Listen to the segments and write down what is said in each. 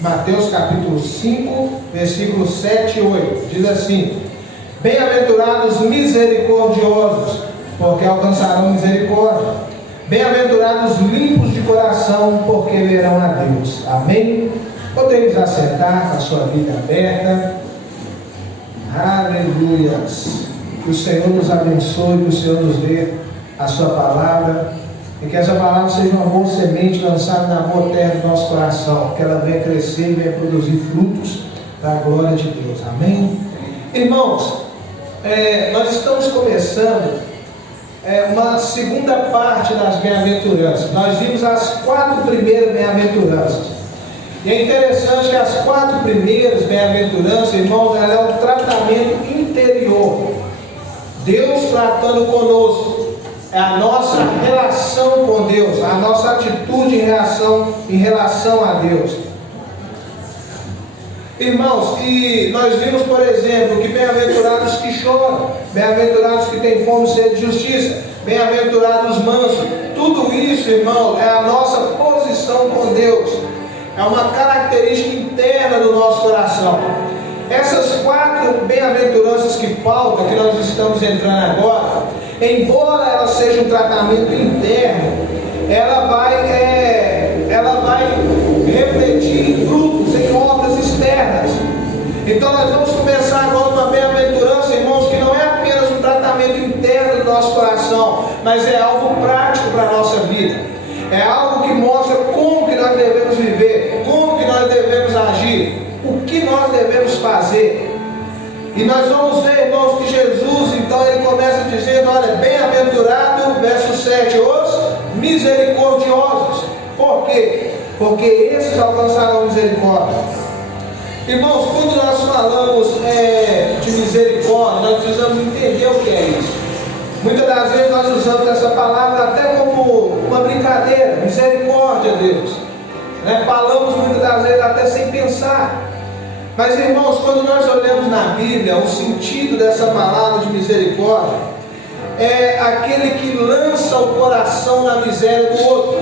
Mateus capítulo 5, versículos 7 e 8. Diz assim: Bem-aventurados misericordiosos, porque alcançarão misericórdia. Bem-aventurados limpos de coração, porque verão a Deus. Amém? Podemos assentar com a sua Bíblia aberta. Aleluias. Que o Senhor nos abençoe, que o Senhor nos dê a sua palavra, e que essa palavra seja uma boa semente lançada na boa terra do nosso coração, que ela venha crescer e venha produzir frutos para a glória de Deus. Amém? Irmãos, nós estamos começando uma segunda parte das bem-aventuranças. Nós vimos as 4 primeiras bem-aventuranças. E é interessante que as 4 primeiras bem-aventuranças, irmãos, ela é um tratamento interior. Deus tratando conosco. É a nossa relação com Deus, a nossa atitude em relação a Deus. Irmãos, e nós vimos, por exemplo, que bem-aventurados que choram, bem-aventurados que têm fome e sede de justiça, bem-aventurados mansos. Tudo isso, irmão, é a nossa posição com Deus. É uma característica interna do nosso coração. Essas 4 bem-aventuranças que faltam, que nós estamos entrando agora, embora ela seja um tratamento interno, ela vai refletir em frutos, em obras externas. Então nós vamos começar agora uma bem-aventurança, irmãos, que não é apenas um tratamento interno do nosso coração, mas é algo prático para a nossa vida. É algo que mostra como que nós devemos viver, como que nós devemos agir, o que nós devemos fazer. E nós vamos ver, irmãos, que Jesus, então, ele começa dizendo, olha, bem-aventurado, verso 7, os misericordiosos. Por quê? Porque esses alcançarão misericórdia. Irmãos, quando nós falamos de misericórdia, nós precisamos entender o que é isso. Muitas das vezes nós usamos essa palavra até como uma brincadeira, misericórdia, Deus. Falamos muitas das vezes até sem pensar. Mas, irmãos, quando nós olhamos na Bíblia, o sentido dessa palavra de misericórdia é aquele que lança o coração na miséria do outro.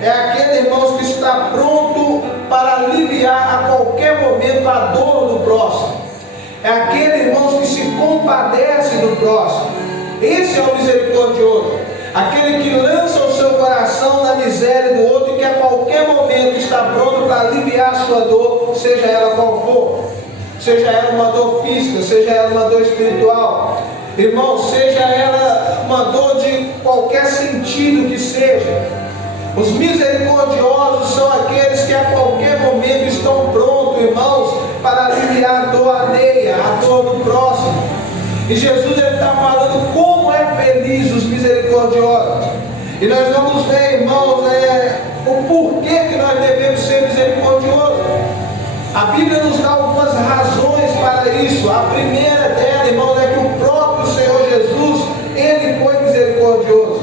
É aquele, irmãos, que está pronto para aliviar a qualquer momento a dor do próximo. É aquele, irmãos, que se compadece do próximo. Esse é o misericordioso. Aquele que lança o seu coração na miséria do outro e que a qualquer momento está pronto para aliviar a sua dor, seja ela qual for. Seja ela uma dor física, seja ela uma dor espiritual. Irmão, seja ela uma dor de qualquer sentido que seja. Os misericordiosos são aqueles que a qualquer momento estão prontos, irmãos, para aliviar a dor alheia, a dor do próximo. E Jesus está falando como é feliz os misericordiosos. E nós vamos ver, irmãos, o porquê que nós devemos ser misericordiosos. A Bíblia nos dá algumas razões para isso. A primeira dela, irmãos, é que o próprio Senhor Jesus, ele foi misericordioso.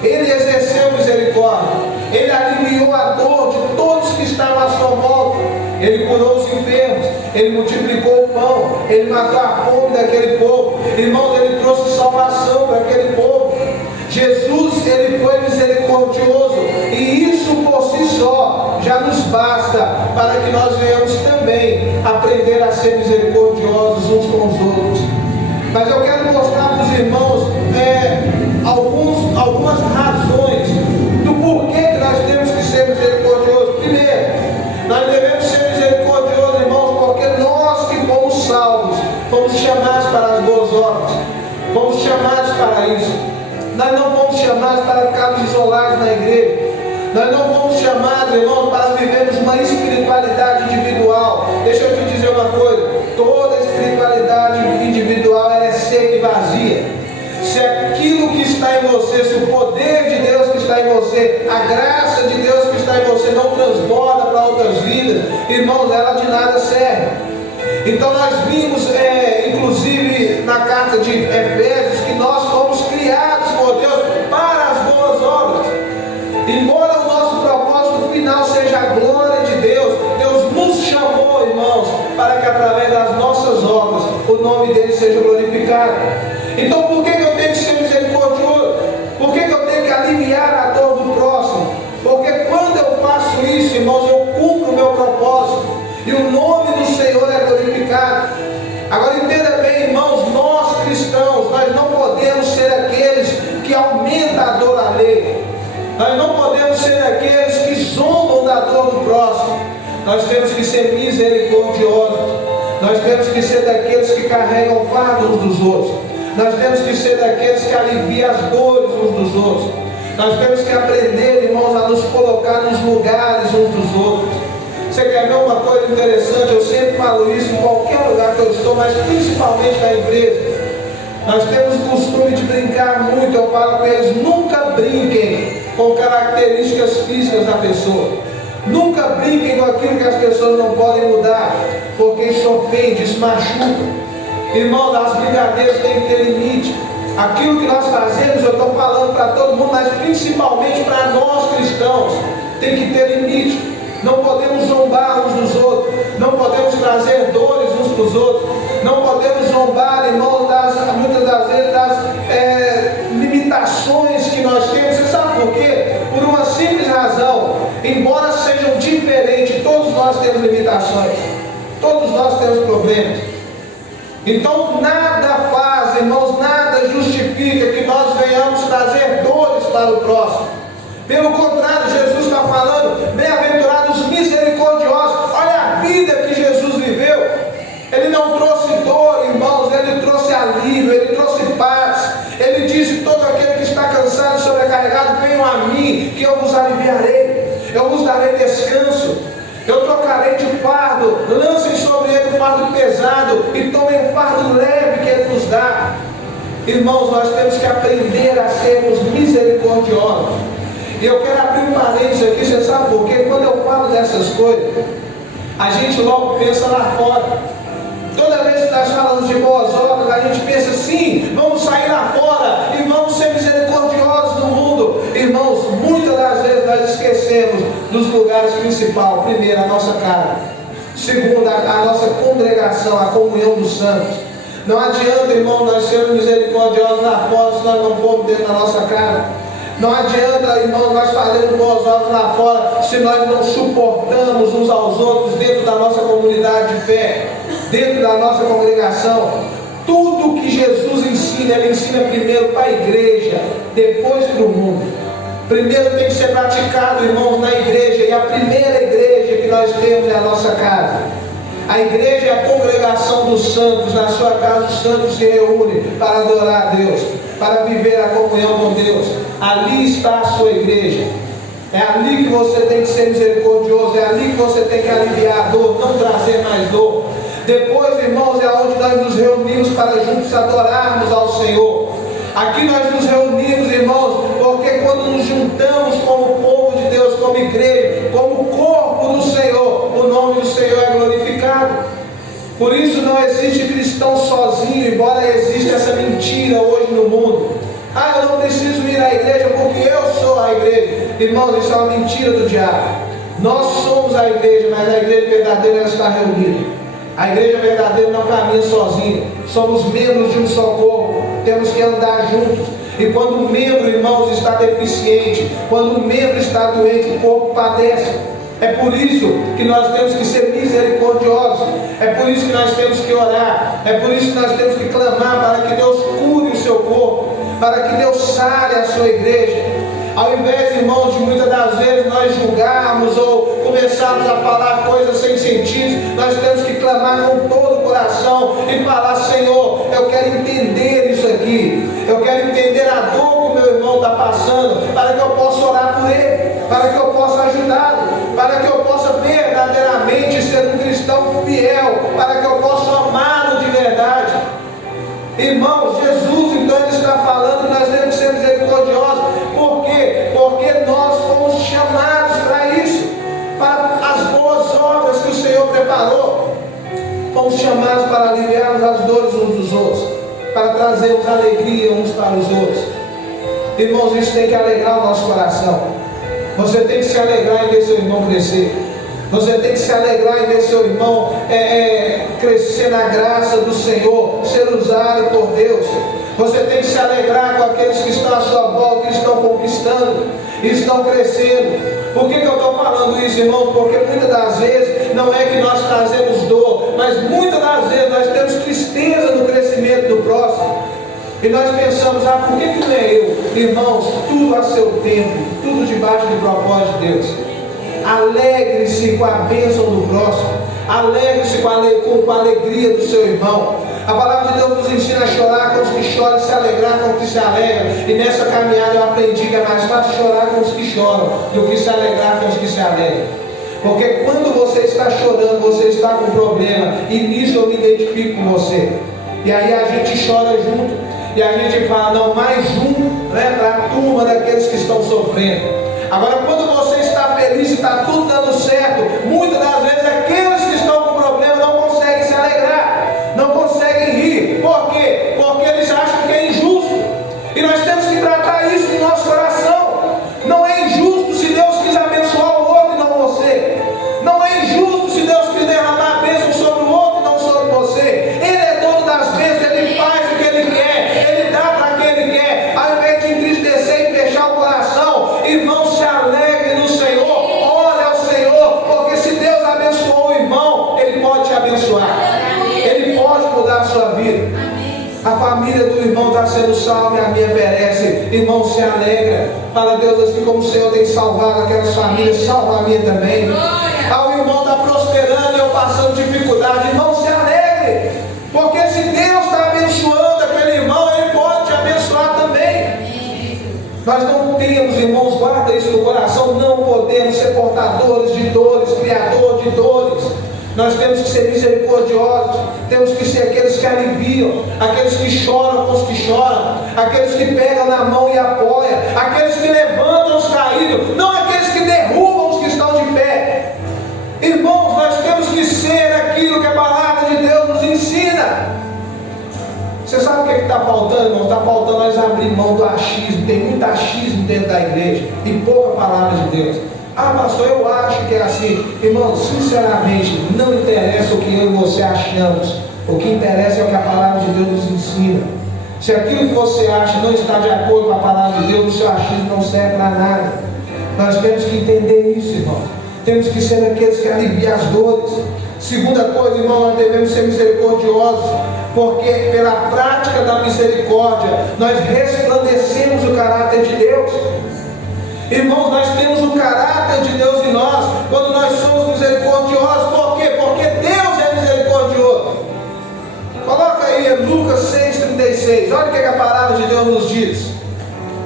Ele exerceu misericórdia. Ele aliviou a dor de todos que estavam à sua volta. Ele curou os enfermos. Ele multiplicou o pão. Ele matou a fome daquele povo. Irmãos, ele trouxe salvação para aquele povo. Jesus, ele foi misericordioso. E isso por si só já nos basta para que nós venhamos também aprender a ser misericordiosos uns com os outros. Mas eu quero mostrar para os irmãos algumas razões do porquê que nós temos que ser misericordiosos. Primeiro, nós devemos ser misericordiosos, irmãos, porque nós que fomos salvos, fomos chamados para as boas obras, fomos chamados para isso. Nós não fomos chamados para ficarmos isolados na igreja. Nós não fomos chamados, irmãos, para vivermos uma espiritualidade individual. Deixa eu te dizer uma coisa: toda espiritualidade individual ela é seca e vazia. Se aquilo que está em você, se o poder de Deus que está em você, a graça de Deus que está em você não transborda para outras vidas, irmãos, ela de nada serve. Então nós vimos, inclusive na carta de Efésios, que nós fomos criados por Deus para as boas obras. Embora o nosso propósito final seja a glória de Deus, Deus nos chamou, irmãos, para que através das nossas obras o nome dele seja glorificado. Então por que eu tenho que ser misericordioso? Por que eu tenho que aliviar a dor do próximo? Porque quando eu faço isso, irmãos, eu cumpro o meu propósito. e o nome do Senhor é glorificado. Agora entenda bem, irmãos, nós cristãos, nós não podemos ser aqueles que aumentam a dor alheia. Nós não podemos ser aqueles que zombam da dor do próximo. Nós temos que ser misericordiosos. Nós temos que ser daqueles que carregam o fardo uns dos outros. Nós temos que ser daqueles que aliviam as dores uns dos outros. Nós temos que aprender, irmãos, a nos colocar nos lugares uns dos outros. Você quer ver uma coisa interessante? Eu sempre falo isso em qualquer lugar que eu estou, mas principalmente na empresa. Nós temos o costume de brincar muito. Eu falo com eles: nunca brinquem com características físicas da pessoa. Nunca brinquem com aquilo que as pessoas não podem mudar, porque isso ofende, isso machuca. Irmãos, as brincadeiras têm que ter limite. Aquilo que nós fazemos, eu estou falando para todo mundo, mas principalmente para nós cristãos, tem que ter limite. Não podemos zombar uns dos outros, não podemos trazer dores uns para os outros, não podemos zombar, irmãos, muitas das vezes das limitações que nós temos. Você sabe por quê? Por uma simples razão: embora sejam diferentes, todos nós temos limitações, todos nós temos problemas. Então nada faz, irmãos, nada justifica que nós venhamos trazer dores para o próximo. Pelo contrário, Jesus está falando: bem-aventurados misericordiosos. Olha a vida que Jesus viveu. Ele não trouxe dor, irmãos, ele trouxe alívio, ele trouxe paz. Ele disse: todo aquele que está cansado e sobrecarregado, venham a mim, que eu vos aliviarei, eu vos darei descanso, eu trocarei de fardo. Lancem sobre ele o fardo pesado e tomem o fardo leve que ele nos dá. Irmãos, nós temos que aprender a sermos misericordiosos. E eu quero abrir um parênteses aqui. Você sabe por quê? Quando eu falo dessas coisas, a gente logo pensa lá fora. Toda vez que nós falamos de boas obras, a gente pensa: sim, vamos sair lá fora e vamos ser misericordiosos no mundo. Irmãos, muitas das vezes nós esquecemos dos lugares principais. Primeiro, a nossa casa. Segundo, a nossa congregação, a comunhão dos santos. Não adianta, irmão, nós sermos misericordiosos lá fora se nós não formos dentro da nossa casa. Não adianta, irmão, nós fazermos boas obras lá fora se nós não suportamos uns aos outros dentro da nossa comunidade de fé, dentro da nossa congregação. Tudo que Jesus ensina, Ele ensina primeiro para a igreja, depois para o mundo. Primeiro tem que ser praticado, irmãos, na igreja. E a primeira igreja que nós temos é a nossa casa. A igreja é a congregação dos santos. Na sua casa os santos se reúnem para adorar a Deus, para viver a comunhão com Deus. Ali está a sua igreja. É ali que você tem que ser misericordioso. É ali que você tem que aliviar a dor, não trazer mais dor. Depois, irmãos, é onde nós nos reunimos para juntos adorarmos ao Senhor. Aqui nós nos reunimos, irmãos, porque quando nos juntamos como povo de Deus, como igreja, como corpo do Senhor, o nome do Senhor é glorificado. Por isso não existe cristão sozinho, embora exista essa mentira hoje no mundo. Ah, eu não preciso ir à igreja porque eu sou a igreja. Irmãos, isso é uma mentira do diabo. Nós somos a igreja, mas a igreja verdadeira ela está reunida. A igreja verdadeira não caminha sozinha. Somos membros de um só corpo. Temos que andar juntos. E quando um membro, irmãos, está deficiente, quando um membro está doente, o corpo padece. É por isso que nós temos que ser misericordiosos. É por isso que nós temos que orar. É por isso que nós temos que clamar para que Deus cure o seu corpo, para que Deus sare a sua igreja. Ao invés, irmãos, de muitas das vezes nós julgarmos ou começarmos a falar coisas sem sentido, nós temos que clamar com todo o coração e falar: Senhor, eu quero entender isso aqui. Eu quero entender a dor que o meu irmão está passando, para que eu possa orar por ele, para que eu possa ajudá-lo, para que eu possa verdadeiramente ser um cristão fiel, para que eu possa amá-lo de verdade. Irmãos, Jesus então ele está falando que nós temos que ser misericordiosos. Por quê? Porque nós fomos chamados para isso, para as boas obras que o Senhor preparou. Fomos chamados para aliviarmos as dores uns dos outros, para trazermos alegria uns para os outros. Irmãos, isso tem que alegrar o nosso coração. Você tem que se alegrar em ver seu irmão crescer. Você tem que se alegrar em ver seu irmão crescer na graça do Senhor, ser usado por Deus. Você tem que se alegrar com aqueles que estão à sua volta, que estão conquistando, e estão crescendo. Por que eu estou falando isso, irmão? Porque muitas das vezes não é que nós trazemos dor, mas muitas das vezes nós temos tristeza no crescimento do próximo. E nós pensamos, por que não é eu? Irmãos, tudo a seu tempo, tudo debaixo do propósito de Deus. Alegre-se com a bênção do próximo. Alegre-se com a alegria do seu irmão. A palavra de Deus nos ensina a chorar com os que choram e se alegrar com os que se alegram. E nessa caminhada eu aprendi que é mais fácil chorar com os que choram do que se alegrar com os que se alegram. Porque quando você está chorando, você está com problema. E nisso eu me identifico com você. E aí a gente chora junto. E a gente fala, não, mais um, para a turma daqueles que estão sofrendo. Agora, quando você está feliz e está tudo dando certo, muitas das vezes aqueles que estão com problema não conseguem se alegrar, não conseguem rir. Por quê? Porque eles acham que é injusto. E nós temos que tratar isso no nosso coração. Não é injusto se Deus quis abençoar o outro e não você. Não é injusto se Deus quis derramar a bênção sobre o outro e não sobre você. Ele é dono das bênços, Ele faz o que Ele quer, Ele dá para quem Ele quer. Ao invés de entristecer e fechar o coração, irmão, se alegre no Senhor, ore ao Senhor, porque se Deus abençoou o irmão, Ele pode te abençoar, Ele pode mudar a sua vida. A família do irmão está sendo salva e a minha perece. Irmão, se alegra. Fala, Deus, assim como o Senhor tem salvado aquelas famílias, salva a minha também. O irmão está prosperando e eu passando dificuldade. Irmão, se alegre, porque se Deus está abençoando aquele irmão, Ele pode te abençoar também. Nós não temos, irmãos, guarda isso no coração, não podemos ser portadores de dores, criador de dores. Nós temos que ser misericordiosos, temos que ser aqueles que aliviam, aqueles que choram com os que choram, aqueles que pegam na mão e apoiam, aqueles que levantam os caídos, não aqueles que derrubam os que estão de pé. Irmãos, nós temos que ser aquilo que a palavra de Deus nos ensina. Você sabe o que está faltando, irmão? Está faltando nós abrir mão do achismo. Tem muito achismo dentro da igreja e pouca palavra de Deus. Pastor, eu acho que é assim. Irmão, sinceramente, não interessa o que eu e você achamos. O que interessa é o que a palavra de Deus nos ensina. Se aquilo que você acha não está de acordo com a palavra de Deus, o seu achismo não serve para nada. Nós temos que entender isso, irmão. Temos que ser aqueles que aliviam as dores. Segunda coisa, irmão, nós devemos ser misericordiosos, porque pela prática da misericórdia nós resplandecemos o caráter de Deus. Irmãos, nós temos o caráter de Deus em nós quando nós somos misericordiosos. Por quê? Porque Deus é misericordioso. Coloca aí Lucas 6,36. Olha o que a palavra de Deus nos diz.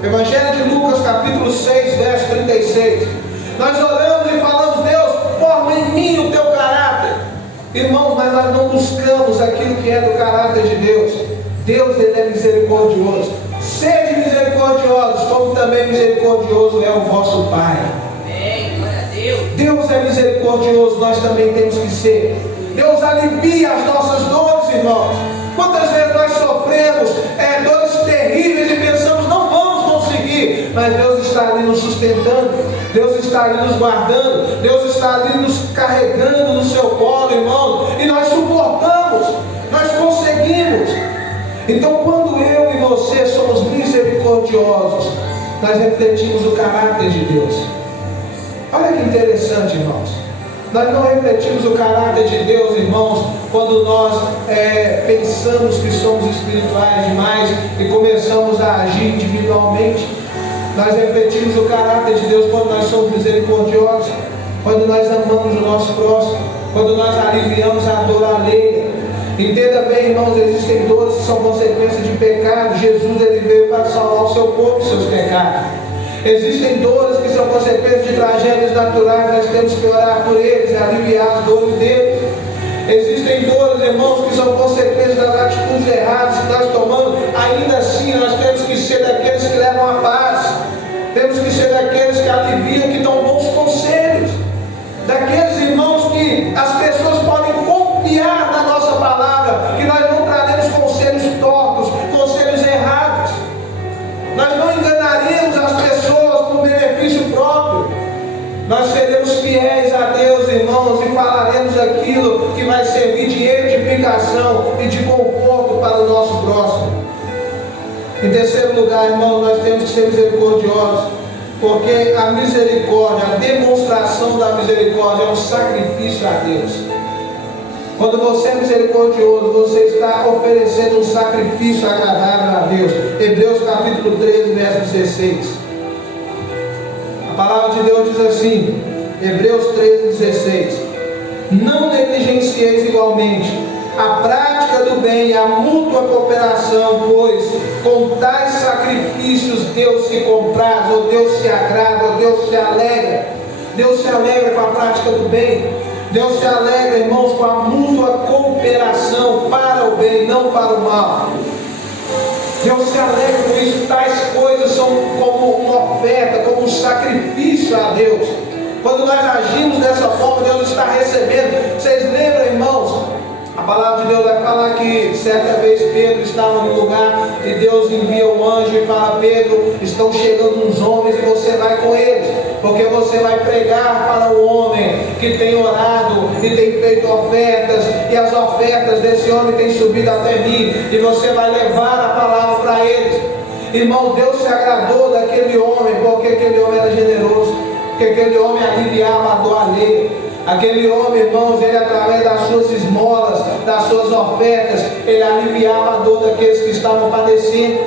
Evangelho de Lucas, capítulo 6, verso 36. Nós oramos e falamos, Deus, forma em mim o teu caráter. Irmãos, mas nós não buscamos aquilo que é do caráter de Deus. Deus, Ele é misericordioso. Sede misericordiosos, como também misericordioso é o vosso Pai. Deus é misericordioso, nós também temos que ser. Deus alivia as nossas dores, irmãos. Quantas vezes nós sofremos dores terríveis e pensamos, não vamos conseguir, mas Deus está ali nos sustentando, Deus está ali nos guardando, Deus está ali nos carregando no seu colo, irmãos, e nós suportamos, nós conseguimos. Então, quando eu e você somos misericordiosos, nós refletimos o caráter de Deus. Olha que interessante, irmãos. Nós não refletimos o caráter de Deus, irmãos, quando nós pensamos que somos espirituais demais e começamos a agir individualmente. Nós refletimos o caráter de Deus quando nós somos misericordiosos, quando nós amamos o nosso próximo, quando nós aliviamos a dor alheia. Entenda bem, irmãos, existem dores que são consequência de pecado. Jesus, Ele veio para salvar o seu povo dos seus pecados. Existem dores que são consequências de tragédias naturais. Nós temos que orar por eles e aliviar as dores deles. Existem dores, irmãos, que são consequências das atitudes erradas que nós tomamos. Ainda assim, nós temos que ser daqueles que levam a paz. Temos que ser daqueles que aliviam, que dão bons conselhos. Daqueles, irmãos, que as pessoas podem confiar na nossa palavra, que nós não traremos conselhos tortos, conselhos errados. Nós não enganaremos as pessoas por benefício próprio. Nós seremos fiéis a Deus, irmãos, aquilo que vai servir de edificação e de conforto para o nosso próximo. Em terceiro lugar, irmão, nós temos que ser misericordiosos, porque a misericórdia, a demonstração da misericórdia é um sacrifício a Deus. Quando você é misericordioso, você está oferecendo um sacrifício agradável a Deus. Hebreus capítulo 13, verso 16. A palavra de Deus diz assim, Hebreus 13, 16: não negligencieis igualmente a prática do bem e a mútua cooperação, pois com tais sacrifícios Deus se compraz, ou Deus se agrada, ou Deus se alegra. Deus se alegra com a prática do bem. Deus se alegra, irmãos, com a mútua cooperação para o bem, não para o mal. Deus se alegra com isso. Tais coisas são como uma oferta, como um sacrifício a Deus. Quando nós agimos dessa forma, Deus está recebendo. Vocês lembram, irmãos? A palavra de Deus vai falar que certa vez Pedro estava num lugar e Deus envia um anjo e fala: Pedro, estão chegando uns homens e você vai com eles, porque você vai pregar para o homem que tem orado e tem feito ofertas, e as ofertas desse homem têm subido até mim, e você vai levar a palavra para eles. Irmão, Deus se agradou daquele homem, porque aquele homem era generoso, porque aquele homem aliviava a dor alheia. Aquele homem, irmãos, ele através das suas esmolas, das suas ofertas, ele aliviava a dor daqueles que estavam padecendo.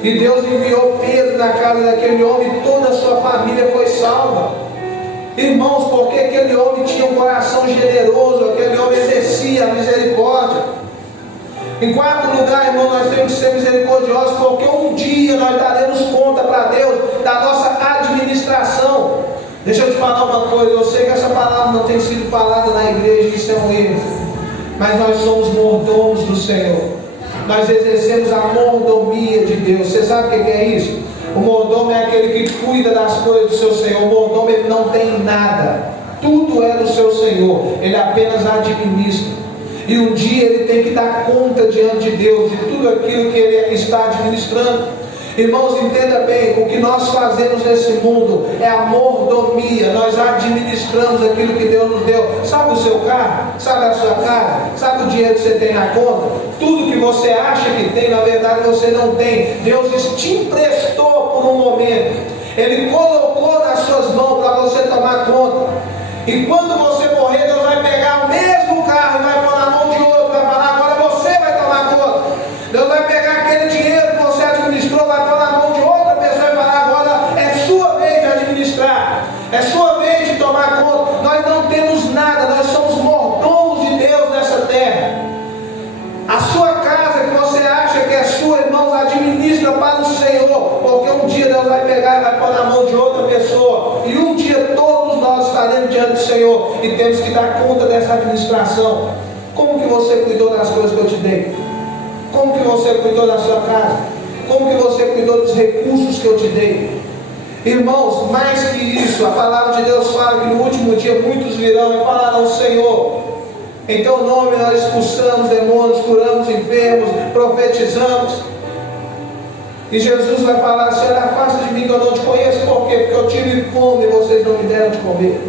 E Deus enviou Pedro na casa daquele homem e toda a sua família foi salva. Irmãos, porque aquele homem tinha um coração generoso, aquele homem exercia a misericórdia. Em quarto lugar, irmão, nós temos que ser misericordiosos, porque um dia nós daremos conta para Deus da nossa administração. Deixa eu te falar uma coisa, eu sei que essa palavra não tem sido falada na igreja, isso é um erro, mas nós somos mordomos do Senhor, nós exercemos a mordomia de Deus. Você sabe o que é isso? O mordomo é aquele que cuida das coisas do seu Senhor. O mordomo, ele não tem nada, tudo é do seu Senhor, ele apenas administra, e um dia ele tem que dar conta diante de Deus de tudo aquilo que ele está administrando. Irmãos, entenda bem, o que nós fazemos nesse mundo é a mordomia. Nós administramos aquilo que Deus nos deu. Sabe o seu carro? Sabe a sua casa? Sabe o dinheiro que você tem na conta? Tudo que você acha que tem, na verdade você não tem. Deus te emprestou por um momento, Ele colocou nas suas mãos para você tomar conta. E quando você morrer, Deus vai pegar o mesmo carro e vai pôr na mão de outro, vai falar: agora você vai tomar conta. Deus vai pegar aquele dinheiro que você administrou, vai pôr na mão de outra pessoa e falar: agora é sua vez de administrar, é sua vez de tomar conta. Nós não temos nada, nós somos mordomos de Deus nessa terra. A sua casa que você acha que é sua, irmãos, administra para o Senhor, porque um dia Deus vai pegar e vai pôr na mão de outra pessoa, e um dia todos nós estaremos diante do Senhor e temos que dar conta dessa administração. Como que você cuidou das coisas que eu te dei? Como que você cuidou da sua casa? Como que você cuidou dos recursos que eu te dei? Irmãos, mais que isso, a palavra de Deus fala que no último dia muitos virão e falarão: Senhor, em teu nome nós expulsamos demônios, curamos enfermos, profetizamos. E Jesus vai falar: Senhor, afasta de mim que eu não te conheço. Por quê? Porque eu tive fome e vocês não me deram de comer.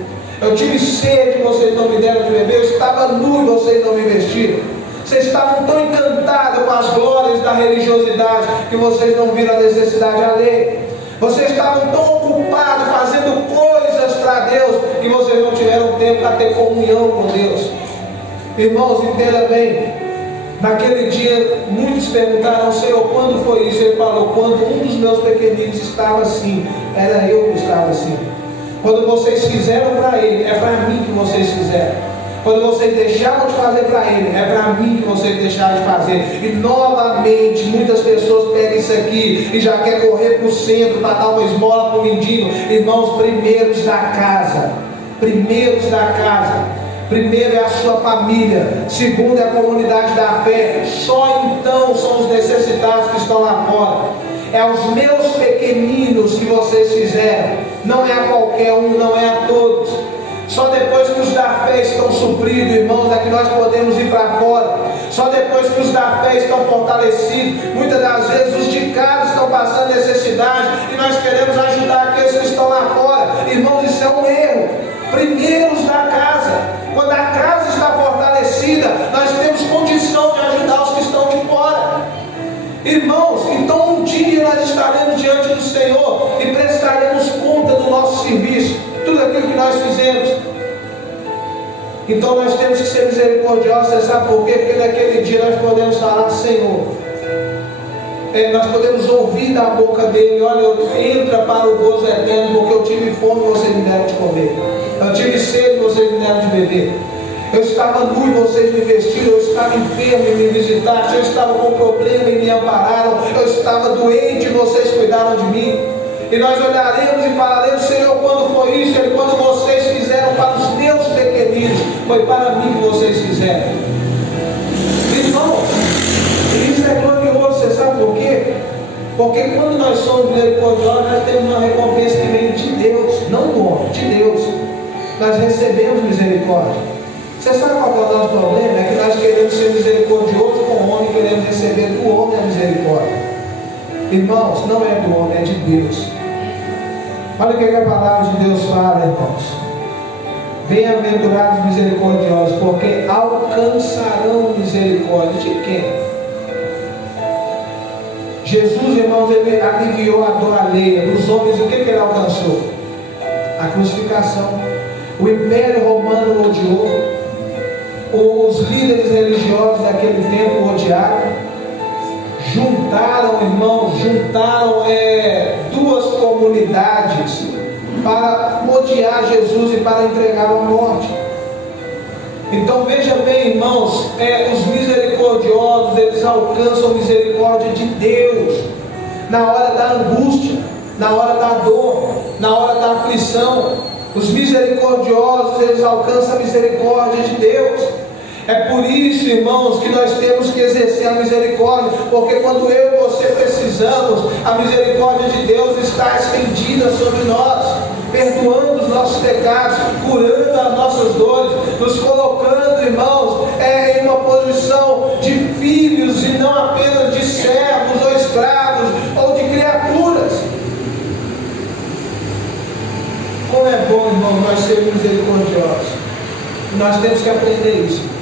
Eu tive sede e vocês não me deram de beber. Eu estava nu e vocês não me vestiram. Vocês estavam tão encantados com as glórias da religiosidade que vocês não viram a necessidade alheia. Vocês estavam tão ocupados fazendo coisas para Deus que vocês não tiveram tempo para ter comunhão com Deus. Irmãos, entenda bem, naquele dia muitos perguntaram: Senhor, quando foi isso? Ele falou: quando um dos meus pequeninos estava assim, era eu que estava assim. Quando vocês fizeram para ele, é para mim que vocês fizeram. Quando vocês deixaram de fazer para ele, é para mim que vocês deixaram de fazer. E novamente muitas pessoas pegam isso aqui e já quer correr para o centro para dar uma esmola para o mendigo. Irmãos, primeiros da casa, primeiro é a sua família, segundo é a comunidade da fé, só então são os necessitados que estão lá fora. É aos meus pequeninos que vocês fizeram, não é a qualquer um, não é a todos. Só depois que os da fé estão supridos, irmãos, é que nós podemos ir para fora. Só depois que os da fé estão fortalecidos. Muitas das vezes os de casa estão passando necessidade e nós queremos ajudar aqueles que estão lá fora. Irmãos, isso é um erro. Primeiros da casa. Quando a casa nosso serviço, tudo aquilo que nós fizemos. Então nós temos que ser misericordiosos. Você sabe por quê? Porque naquele dia nós podemos falar: Senhor, nós podemos ouvir da boca dele: olha, entra para o gozo eterno, porque eu tive fome e vocês me deram de comer, eu tive sede e vocês me deram de beber, eu estava nu e vocês me vestiram, eu estava enfermo e me visitaram, eu estava com problema e me ampararam, eu estava doente e vocês cuidaram de mim. E nós olharemos e falaremos: Senhor, quando foi isso? Ele: quando vocês fizeram para os meus pequeninos, foi para mim que vocês fizeram. Irmão, isso é glorioso. Você sabe por quê? Porque quando nós somos misericordiosos, nós temos uma recompensa que vem de Deus, não do homem, de Deus. Nós recebemos misericórdia. Você sabe qual é o nosso problema? É que nós queremos ser misericordiosos com o homem, queremos receber do homem a misericórdia. Irmãos, não é do homem, é de Deus. Olha o que a palavra de Deus fala, irmãos: bem-aventurados misericordiosos, porque alcançarão misericórdia. De quem? Jesus, irmãos, ele aliviou a dor alheia dos homens. O que ele alcançou? A crucificação. O império romano odiou, os líderes religiosos daquele tempo odiaram. Juntaram, irmãos, duas comunidades para odiar Jesus e para entregá-lo à morte. Então veja bem, irmãos, os misericordiosos, eles alcançam a misericórdia de Deus na hora da angústia, na hora da dor, na hora da aflição. Os misericordiosos, eles alcançam a misericórdia de Deus. É por isso, irmãos, que nós temos que exercer a misericórdia, porque quando eu e você precisamos, a misericórdia de Deus está estendida sobre nós, perdoando os nossos pecados, curando as nossas dores, nos colocando, irmãos, em uma posição de filhos e não apenas de servos ou escravos ou de criaturas. Como é bom, irmão, nós sermos misericordiosos. Nós temos que aprender isso.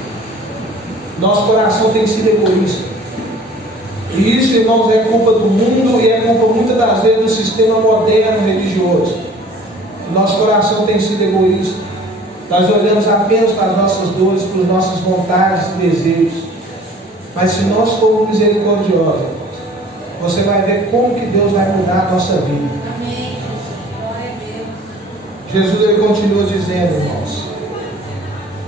Nosso coração tem sido egoísta. E isso, irmãos, é culpa do mundo e é culpa muitas das vezes do sistema moderno religioso. Nosso coração tem sido egoísta. Nós olhamos apenas para as nossas dores, para as nossas vontades e desejos. Mas se nós formos misericordiosos, irmãos, você vai ver como que Deus vai mudar a nossa vida. Amém. Glória a Deus. Jesus, ele continua dizendo, irmãos: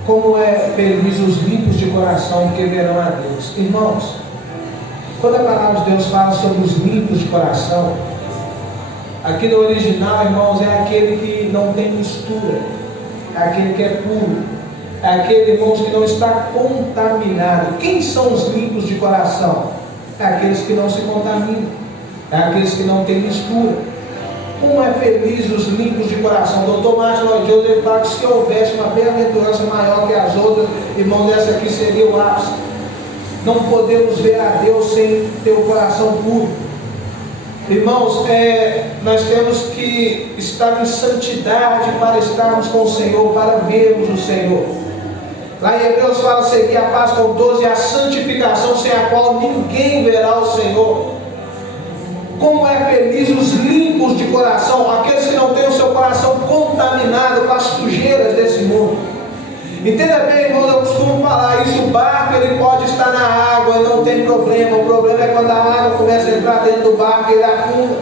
como é feliz os limpos de coração, porque verão a Deus. Irmãos, quando a palavra de Deus fala sobre os limpos de coração, aqui no original, irmãos, é aquele que não tem mistura, é aquele que é puro, é aquele, irmãos, que não está contaminado. Quem são os limpos de coração? É aqueles que não se contaminam, é aqueles que não têm mistura. Como é feliz os limpos de coração. Dr. Martin Lloyd Jones, ele fala que se houvesse uma bem-aventurança maior que as outras, irmãos, essa aqui seria o ápice. Não podemos ver a Deus sem ter o coração puro. Irmãos, nós temos que estar em santidade para estarmos com o Senhor, para vermos o Senhor. Lá em Hebreus fala: seguir a paz com todos e a santificação, sem a qual ninguém verá o Senhor. Como é feliz os limpos de coração, aqueles que não têm o seu coração contaminado com as sujeiras desse mundo. Entenda bem, irmãos, eu costumo falar isso: o barco ele pode estar na água e não tem problema. O problema é quando a água começa a entrar dentro do barco e ele afunda.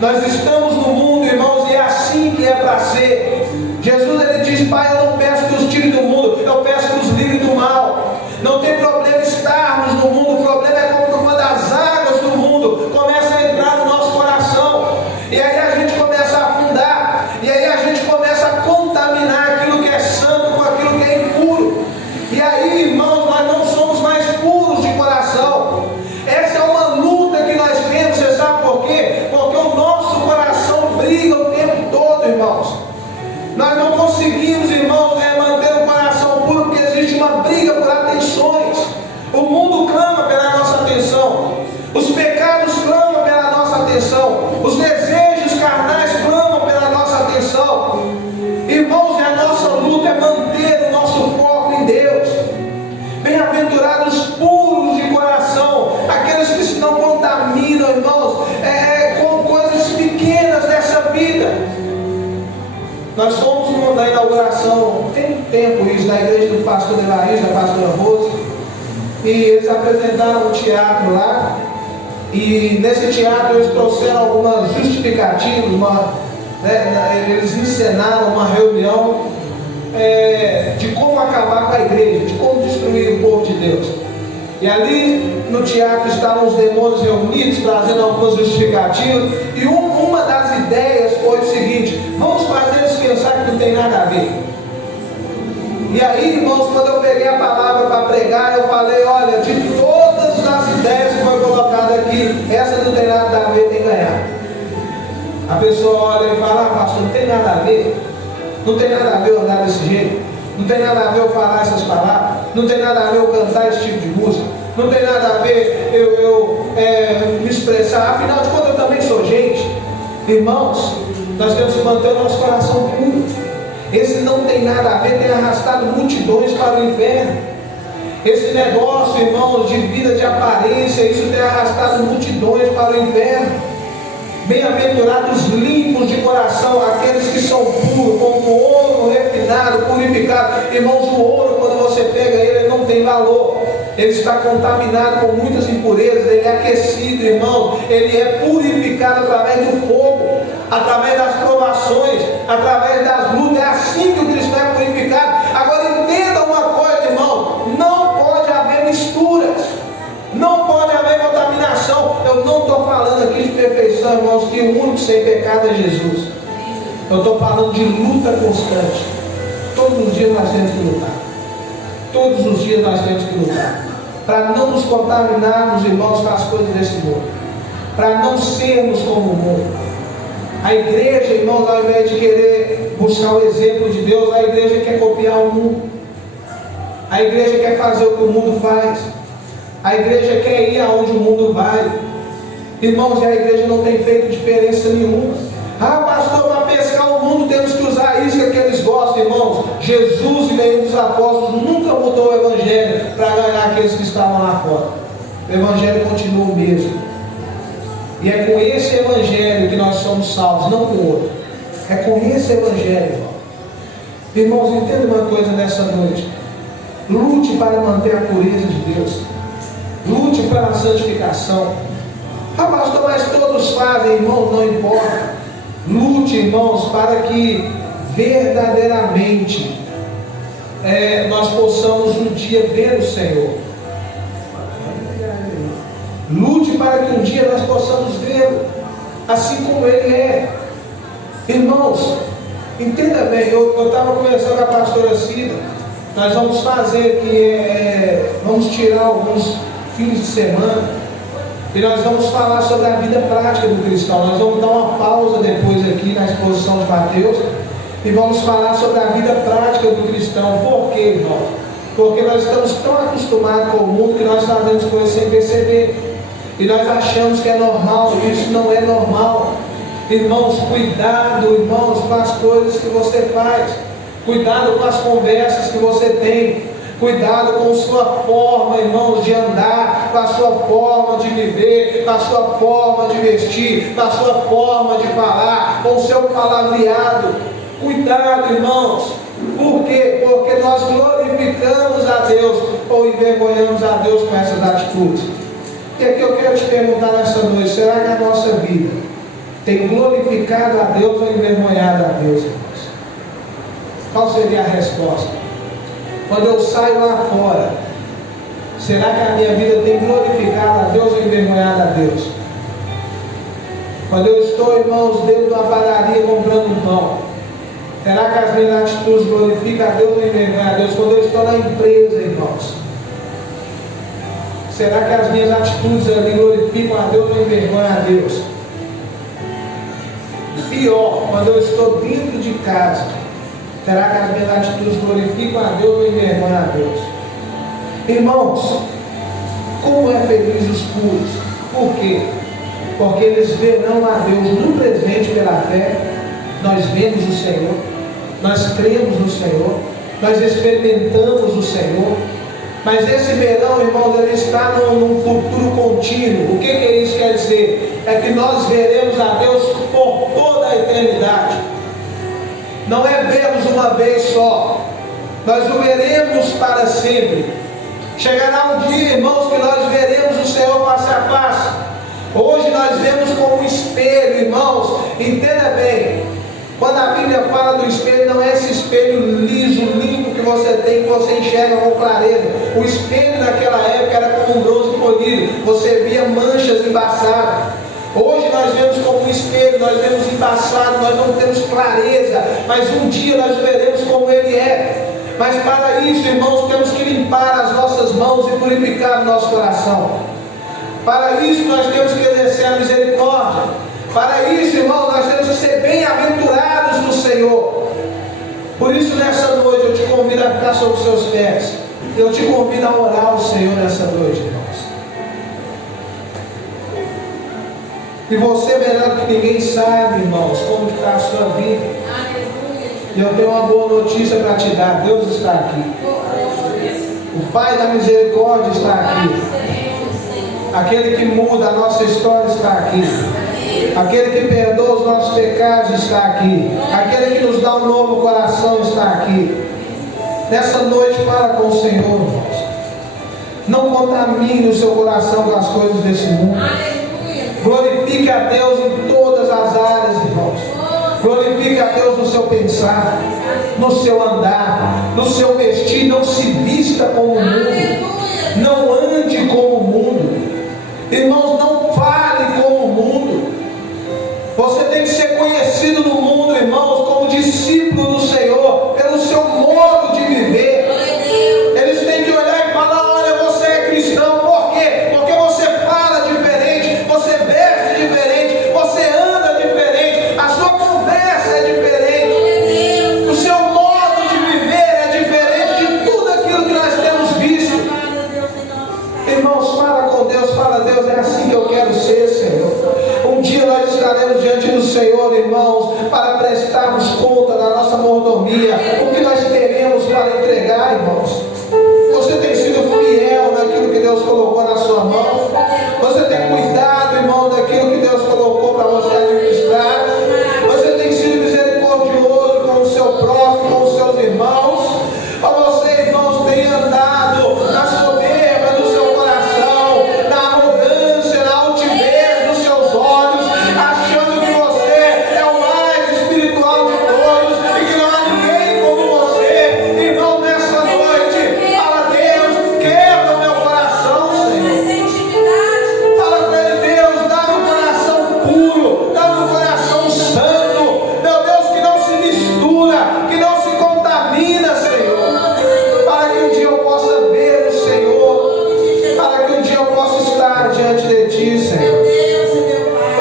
Nós estamos no mundo, irmãos, e é assim que é para ser. Jesus, ele diz: Pai, eu não peço que os tire do mundo, eu peço que os livre do mal. Não tem problema estarmos no mundo, o problema é quando as águas do mundo começam a entrar no nosso coração, e aí a gente começa a afundar, e aí a gente começa a contaminar aquilo que é santo com aquilo que é impuro, e aí, irmãos, nós não somos mais puros de coração. Essa é uma luta que nós temos. Você sabe por quê? Porque o nosso coração briga o tempo todo, irmãos. Nós não conseguimos, irmãos, da igreja do pastor Delaís, da pastora Rose, e eles apresentaram um teatro lá, e nesse teatro eles trouxeram algumas justificativas, eles encenaram uma reunião de como acabar com a igreja, de como destruir o povo de Deus. E ali no teatro estavam os demônios reunidos, trazendo algumas justificativas, e uma das ideias foi o seguinte: vamos fazer eles pensar que não tem nada a ver. E aí, irmãos, quando eu peguei a palavra para pregar, eu falei: olha, de todas as ideias que foram colocadas aqui, essa não tem nada a ver, tem que ganhar. A pessoa olha e fala: ah, pastor, não tem nada a ver, não tem nada a ver eu andar desse jeito, não tem nada a ver eu falar essas palavras, não tem nada a ver eu cantar esse tipo de música, não tem nada a ver eu me expressar, afinal de contas eu também sou gente. Irmãos, nós temos que manter o nosso coração puro. Esse não tem nada a ver tem arrastado multidões para o inferno. Esse negócio, irmãos, de vida de aparência, isso tem arrastado multidões para o inferno. Bem-aventurados limpos de coração, aqueles que são puros, como ouro refinado, purificado. Irmãos, o ouro, quando você pega ele não tem valor. Ele está contaminado com muitas impurezas, ele é aquecido, irmão. Ele é purificado através do fogo, através das provações, através das lutas. É assim que o cristão é purificado. Agora entenda uma coisa, irmão: não pode haver misturas, não pode haver contaminação. Eu não estou falando aqui de perfeição, irmãos, que o único sem pecado é Jesus. Eu estou falando de luta constante. Todos os dias nós temos que lutar. Todos os dias nós temos que lutar, para não nos contaminarmos, irmãos, com as coisas desse mundo, para não sermos como o mundo. A igreja, irmãos, ao invés de querer buscar o exemplo de Deus, a igreja quer copiar o mundo. A igreja quer fazer o que o mundo faz. A igreja quer ir aonde o mundo vai. Irmãos, e a igreja não tem feito diferença nenhuma. Ah, pastor, para pescar o mundo temos que usar a isca que eles gostam, irmãos. Jesus e nenhum dos apóstolos nunca mudou o evangelho para ganhar aqueles que estavam lá fora. O evangelho continua o mesmo. E é com esse evangelho que nós somos salvos, não com o outro. É com esse evangelho, irmão. Irmãos, entenda uma coisa nessa noite: lute para manter a pureza de Deus, lute pela santificação. Ah, pastor, mas todos fazem, irmãos, não importa. Lute, irmãos, para que verdadeiramente nós possamos um dia ver o Senhor. Lute para que um dia nós possamos vê-lo assim como Ele é. Irmãos, entenda bem, eu estava conversando com a pastora Cida. Nós vamos fazer aqui, vamos tirar alguns fins de semana e nós vamos falar sobre a vida prática do cristão. Nós vamos dar uma pausa depois aqui na exposição de Mateus e vamos falar sobre a vida prática do cristão. Por quê, irmão? Porque nós estamos tão acostumados com o mundo que nós fazemos coisas sem perceber. E nós achamos que é normal. Isso não é normal. Irmãos, cuidado, irmãos, com as coisas que você faz. Cuidado com as conversas que você tem. Cuidado com a sua forma, irmãos, de andar, com a sua forma de viver, com a sua forma de vestir, com a sua forma de falar, com o seu palavreado. Cuidado, irmãos. Por quê? Porque nós glorificamos a Deus ou envergonhamos a Deus com essas atitudes. E aqui eu quero te perguntar nessa noite: será que a nossa vida tem glorificado a Deus ou envergonhado a Deus, irmãos? Qual seria a resposta? Quando eu saio lá fora, será que a minha vida tem glorificado a Deus ou envergonhado a Deus? Quando eu estou, irmãos, dentro de uma padaria comprando um pão, será que as minhas atitudes glorificam a Deus ou envergonham a Deus? Quando eu estou na empresa, irmãos, será que as minhas atitudes ali glorificam a Deus ou envergonham a Deus? Pior, quando eu estou dentro de casa, será que as minhas atitudes glorificam a Deus ou envergonham a Deus? Irmãos, como é feliz os puros? Por quê? Porque eles verão a Deus no presente pela fé. Nós vemos o Senhor, nós cremos no Senhor, nós experimentamos o Senhor. Mas esse verão, irmãos, ele está num futuro contínuo. O que isso quer dizer? É que nós veremos a Deus por toda a eternidade. Não é vermos uma vez só. nós o veremos para sempre. Chegará um dia, irmãos, que nós veremos o Senhor face a face. Hoje nós vemos como um espelho, irmãos. Entenda bem, quando a Bíblia fala do espelho, não é esse espelho liso, limpo que você tem, que você enxerga com clareza. O espelho naquela época era como um bronze polido, você via manchas embaçadas. Hoje nós vemos como um espelho, nós vemos embaçado, nós não temos clareza, mas um dia nós veremos como Ele é. Mas para isso, irmãos, temos que limpar as nossas mãos e purificar o nosso coração. Para isso nós temos que exercer a misericórdia. Para isso, irmãos, nós temos que ser bem-aventurados no Senhor. Por isso, nessa noite, eu te convido a ficar sobre os seus pés. Eu te convido a orar ao Senhor nessa noite, irmãos. E você, melhor que ninguém, sabe, irmãos, como está a sua vida. E eu tenho uma boa notícia para te dar. Deus está aqui. O Pai da misericórdia está aqui. Aquele que muda a nossa história está aqui. Aquele que perdoa os nossos pecados está aqui. Aquele que nos dá um novo coração está aqui. Nessa noite, fala com o Senhor, irmãos. Não contamine o seu coração com as coisas desse mundo. Glorifique a Deus em todas as áreas, irmãos. Glorifique a Deus no seu pensar, no seu andar, no seu vestir. Não se vista como o mundo. Não ande como o mundo. Irmãos, não fale como o mundo. Você tem que ser conhecido no mundo, irmãos, como discípulo do Senhor, pelo seu modo de viver. Eles têm que olhar e falar: olha, você é cristão. Por quê? Porque você fala diferente, você veste diferente, você anda diferente, a sua conversa é diferente, o seu modo de viver é diferente de tudo aquilo que nós temos visto. Irmãos, fala com Deus, fala: Deus, é assim que eu quero ser, Senhor. Um dia nós estaremos diante do Senhor, irmãos, para prestarmos conta da nossa mordomia. O que nós teremos para entregar, irmãos? Você tem sido fiel naquilo que Deus colocou na sua mão? Você tem cuidado, irmão, daquilo que Deus colocou para você administrar? Você tem sido misericordioso com o seu próximo, com os seus irmãos? Ou você, irmãos, tem andado na soberba do seu coração, na arrogância, na altivez dos seus olhos, achando que você é o mais espiritual de todos e que não há ninguém como você? Irmão, nessa noite, fala: Deus, quebra o meu coração, Senhor. Fala para Ele: Deus, dá-me um coração puro, dá-me um coração santo, meu Deus, que não se mistura, que não se contamina, Senhor, para que um dia eu possa ver o Senhor, para que um dia eu possa estar diante de Ti, Senhor.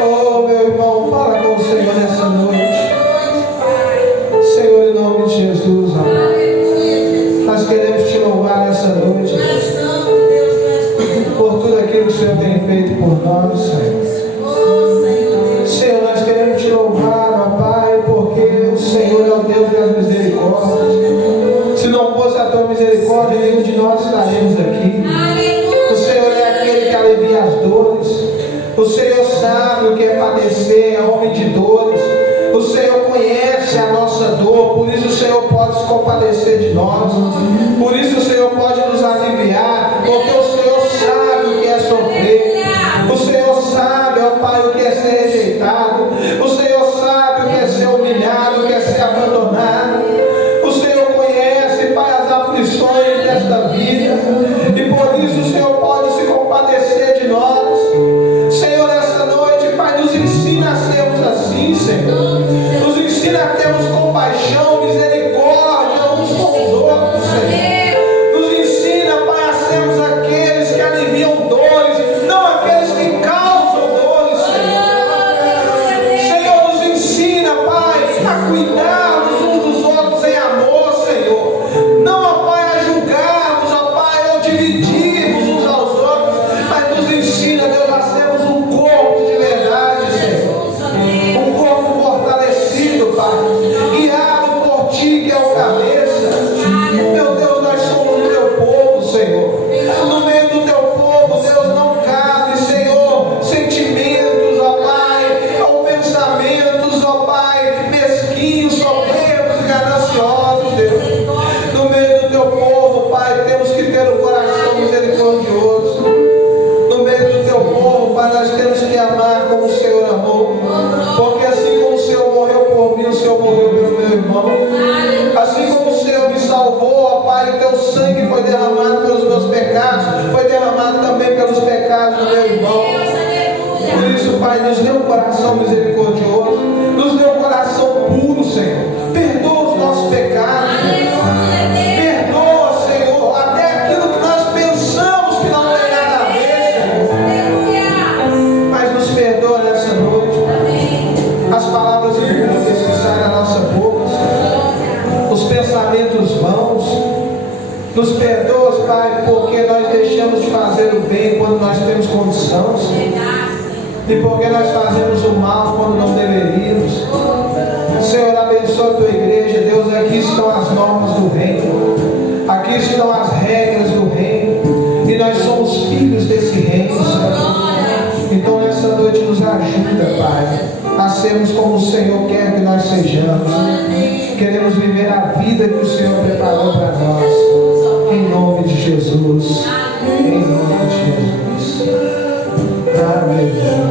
Oh, meu irmão, fala com o Senhor nessa noite. Senhor, em nome de Jesus, amém. Nós queremos Te louvar nessa noite, Deus, por tudo aquilo que o Senhor tem feito por nós, Senhor. Senhor, nós queremos Te louvar, ó Pai, porque o Senhor é o Deus das misericórdias. Se não fosse a Tua misericórdia, nenhum de nós estaremos aqui. O Senhor é aquele que alivia as dores. O Senhor sabe o que é padecer, é homem de dores. O Senhor conhece a nossa dor, por isso o Senhor pode se compadecer de nós. Por isso o Senhor pode nos aliviar, porque o Senhor sabe o que é sofrer. O Senhor sabe, ó Pai, o que é ser rejeitado. O Senhor sabe o que é ser humilhado, o que é ser abandonado. O Senhor conhece, Pai, as aflições desta vida. E por isso o Senhor pode se compadecer de nós. Senhor, nessa noite, Pai, nos ensina a sermos assim, Senhor. Nos ensina a termos compaixão, misericórdia uns com os outros, Senhor. Nos ensina, Pai, a sermos aqueles que aliviam dores, não aqueles que causam dores, Senhor. Senhor, nos ensina, Pai, a cuidarmos uns dos outros em amor, Senhor. Não, ó Pai, a julgarmos, ó Pai, ou dividir foi derramado pelos meus pecados, foi derramado também pelos pecados do meu irmão. Por isso, Pai, nos dê um coração misericordioso, nos dê um coração puro, Senhor. Perdoa os nossos pecados. Perdoa, Senhor, até aquilo que nós pensamos que não tem nada a ver, Senhor. Mas nos perdoa nessa noite. As palavras impuras que saem da nossa boca, Senhor. Os pensamentos vãos. Nos perdoa, Pai, porque nós deixamos de fazer o bem quando nós temos condição, Senhor. E porque nós fazemos o mal quando não deveríamos. Senhor, abençoa a tua igreja. Deus, aqui estão as normas do reino, aqui estão as regras do reino, e nós somos filhos desse reino, Senhor. Então nessa noite nos ajuda, Pai, a sermos como o Senhor quer que nós sejamos. Queremos viver a vida que o Senhor preparou para nós, em nome de Jesus. Em nome de Jesus. Aleluia.